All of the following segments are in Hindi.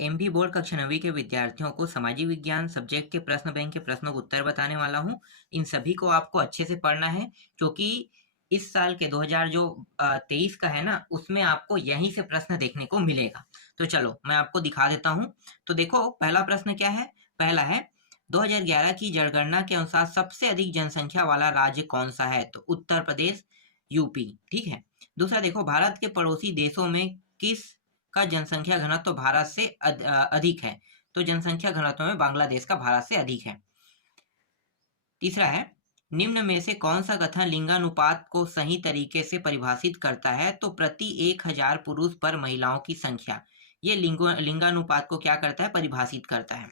एमपी बोर्ड कक्षा 9वीं के विद्यार्थियों को सामाजिक विज्ञान सब्जेक्ट के प्रश्न बैंक के प्रश्नों के उत्तर बताने वाला हूँ। इन सभी को आपको अच्छे से पढ़ना है, क्योंकि इस साल के 2023 का है ना, उसमें आपको यहीं से प्रश्न देखने को मिलेगा। तो चलो मैं आपको दिखा देता हूँ। तो देखो पहला प्रश्न क्या है। पहला है 2011 की जनगणना के अनुसार सबसे अधिक जनसंख्या वाला राज्य कौन सा है। तो उत्तर प्रदेश, यूपी। ठीक है। दूसरा देखो, भारत के पड़ोसी देशों में किस का जनसंख्या घनत्व तो भारत से अधिक है। तो जनसंख्या घनत्व में बांग्लादेश का भारत से अधिक है। तीसरा है, निम्न में से कौन सा कथन लिंगानुपात को सही तरीके से परिभाषित करता है। तो प्रति 1000 पुरुष पर महिलाओं की संख्या। ये लिंगानुपात को क्या करता है, परिभाषित करता है।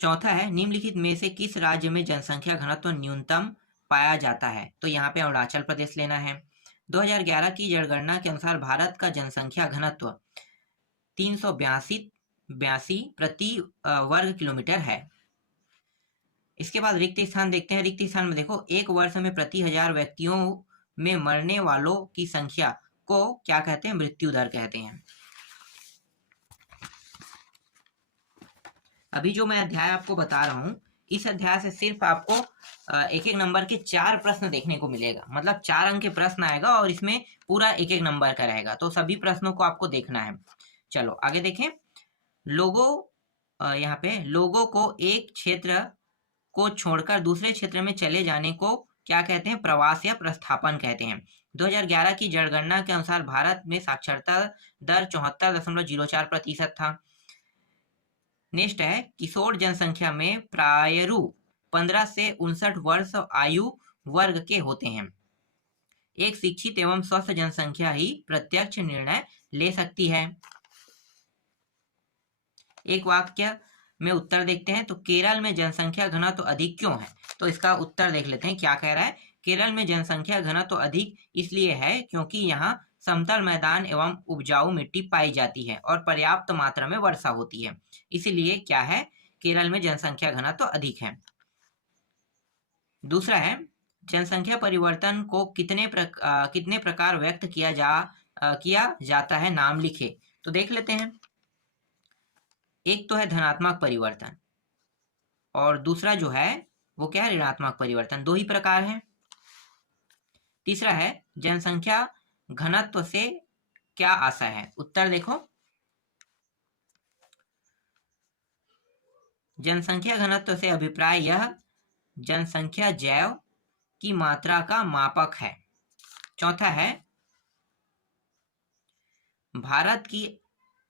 चौथा है, निम्नलिखित में से किस राज्य में जनसंख्या घनत्व न्यूनतम पाया जाता है। तो यहाँ पे अरुणाचल प्रदेश लेना है। 2011 की जनगणना के अनुसार भारत का जनसंख्या घनत्व 382 प्रति वर्ग किलोमीटर है। इसके बाद रिक्त स्थान देखते हैं। रिक्त स्थान में देखो, एक वर्ष में प्रति 1000 व्यक्तियों में मरने वालों की संख्या को क्या कहते हैं, मृत्यु दर कहते हैं। अभी जो मैं अध्याय आपको बता रहा हूँ, इस अध्याय से सिर्फ आपको एक एक नंबर के 4 प्रश्न देखने को मिलेगा। मतलब 4 अंक के प्रश्न आएगा और इसमें पूरा एक एक नंबर का रहेगा। तो सभी प्रश्नों को आपको देखना है। चलो आगे देखें। यहाँ पे लोगों को एक क्षेत्र को छोड़कर दूसरे क्षेत्र में चले जाने को क्या कहते हैं, प्रवास या प्रस्थापन कहते हैं। 2011 की जनगणना के अनुसार भारत में साक्षरता दर 74.04% था। नेक्स्ट है, किशोर जनसंख्या में प्रायः 15 से 59 वर्ष आयु वर्ग के होते हैं। एक शिक्षित एवं स्वस्थ जनसंख्या ही प्रत्यक्ष निर्णय ले सकती है। एक वाक्य में उत्तर देखते हैं। तो केरल में जनसंख्या घनत्व तो अधिक क्यों है। तो इसका उत्तर देख लेते हैं क्या कह रहा है। केरल में जनसंख्या घनत्व तो अधिक इसलिए है क्योंकि यहाँ समतल मैदान एवं उपजाऊ मिट्टी पाई जाती है और पर्याप्त मात्रा में वर्षा होती है। इसीलिए क्या है, केरल में जनसंख्या घनत्व तो अधिक है। दूसरा है, जनसंख्या परिवर्तन को कितने प्रकार व्यक्त किया जाता है, नाम लिखे। तो देख लेते हैं। एक तो है धनात्मक परिवर्तन और दूसरा जो है वो क्या है, ऋणात्मक परिवर्तन। दो ही प्रकार हैं। तीसरा है, जनसंख्या घनत्व से क्या आशय है। उत्तर देखो, जनसंख्या घनत्व से अभिप्राय यह जनसंख्या जैव की मात्रा का मापक है। चौथा है, भारत की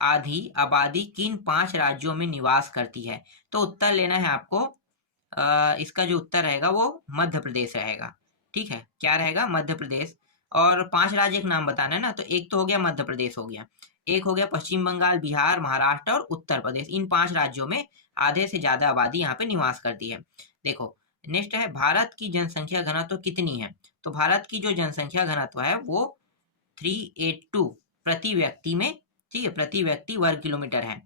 आधी आबादी किन 5 राज्यों में निवास करती है। तो उत्तर लेना है आपको। इसका जो उत्तर रहेगा वो मध्य प्रदेश रहेगा। ठीक है, क्या रहेगा, मध्य प्रदेश। और 5 राज्य के नाम बताना है ना। तो एक तो हो गया मध्य प्रदेश, हो गया। एक हो गया पश्चिम बंगाल, बिहार, महाराष्ट्र और उत्तर प्रदेश। इन 5 राज्यों में आधे से ज्यादा आबादी यहाँ पे निवास करती है। देखो नेक्स्ट है, भारत की जनसंख्या घनत्व कितनी है। तो भारत की जो जनसंख्या घनत्व है वो 382 प्रति व्यक्ति में, ठीक है, प्रति व्यक्ति वर्ग किलोमीटर है।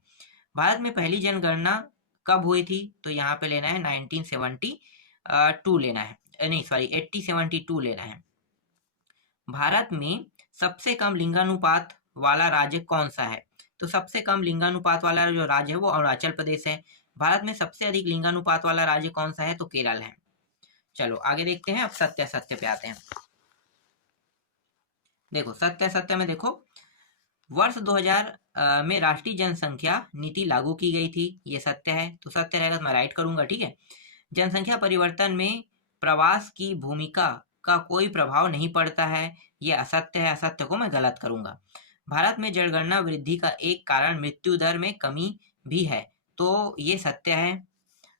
भारत में पहली जनगणना कब हुई थी। तो यहाँ पे लेना है 1972 लेना है, नहीं सॉरी 1872 लेना है। भारत में सबसे कम लिंगानुपात वाला राज्य कौन सा है। तो सबसे कम लिंगानुपात वाला जो राज्य है वो अरुणाचल प्रदेश है। भारत में सबसे अधिक लिंगानुपात वाला राज्य कौन सा है। तो केरल है। चलो आगे देखते हैं। अब सत्य सत्य पे आते हैं। देखो सत्य सत्य में देखो, वर्ष 2000 में राष्ट्रीय जनसंख्या नीति लागू की गई थी। ये सत्य है। तो सत्य रहेगा तो मैं राइट करूंगा। ठीक है। जनसंख्या परिवर्तन में प्रवास की भूमिका का कोई प्रभाव नहीं पड़ता है। ये असत्य है। असत्य को मैं गलत करूंगा। भारत में जनगणना वृद्धि का एक कारण मृत्यु दर में कमी भी है। तो ये सत्य है।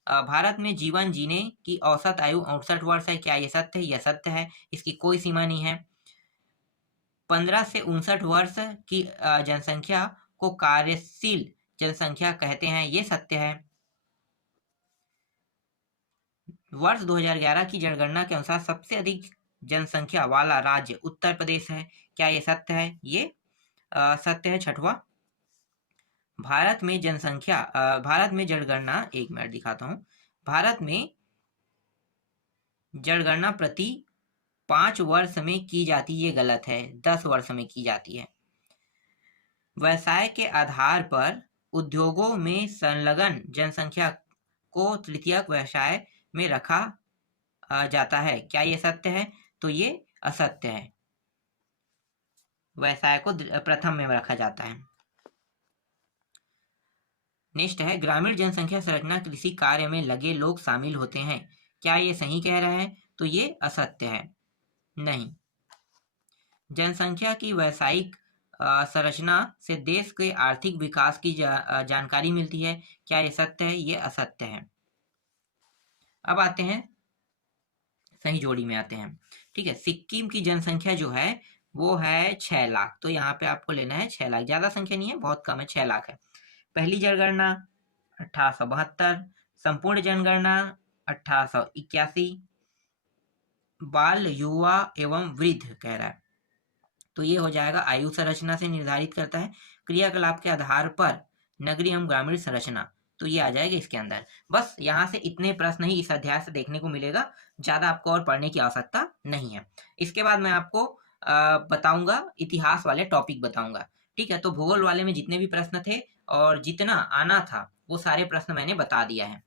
भारत में जीवन जीने की औसत आयु 68 वर्ष है। क्या ये सत्य है। यह सत्य है। इसकी कोई सीमा नहीं है। 15 से 59 वर्ष की जनसंख्या को कार्यशील जनसंख्या कहते हैं। ये सत्य है। वर्ष 2011 की जनगणना के अनुसार सबसे अधिक जनसंख्या वाला राज्य उत्तर प्रदेश है। क्या ये सत्य है। ये सत्य है। छठवां, भारत में जनगणना, एक मिनट दिखाता हूं। भारत में जनगणना प्रति 5 वर्ष में की जाती, ये गलत है, 10 वर्ष में की जाती है। व्यवसाय के आधार पर उद्योगों में संलग्न जनसंख्या को तृतीयक व्यवसाय में रखा जाता है। क्या ये सत्य है? तो ये असत्य है। व्यवसाय को प्रथम में रखा जाता है। नेक्स्ट है, ग्रामीण जनसंख्या संरचना कृषि कार्य में लगे लोग शामिल होते हैं। क्या ये सही कह रहा है? तो ये असत्य है। नहीं, जनसंख्या की व्यावसायिक संरचना से देश के आर्थिक विकास की जानकारी मिलती है। क्या ये सत्य है? ये असत्य है। अब आते हैं सही जोड़ी में आते हैं। ठीक है, सिक्किम की जनसंख्या जो है वो है 6 लाख। तो यहाँ पे आपको लेना है 6 लाख, ज्यादा संख्या नहीं है, बहुत कम है, 6 लाख है। पहली जनगणना 1872, संपूर्ण जनगणना 1881, बाल, युवा एवं वृद्ध कह रहा है, तो ये हो जाएगा आयु संरचना से निर्धारित करता है। क्रियाकलाप के आधार पर नगरीय एवं ग्रामीण संरचना, तो ये आ जाएगा इसके अंदर। बस यहाँ से इतने प्रश्न ही इस अध्याय से देखने को मिलेगा, ज्यादा आपको और पढ़ने की आवश्यकता नहीं है। इसके बाद मैं आपको बताऊंगा, इतिहास वाले टॉपिक बताऊंगा। ठीक है, तो भूगोल वाले में जितने भी प्रश्न थे और जितना आना था वो सारे प्रश्न मैंने बता दिया है।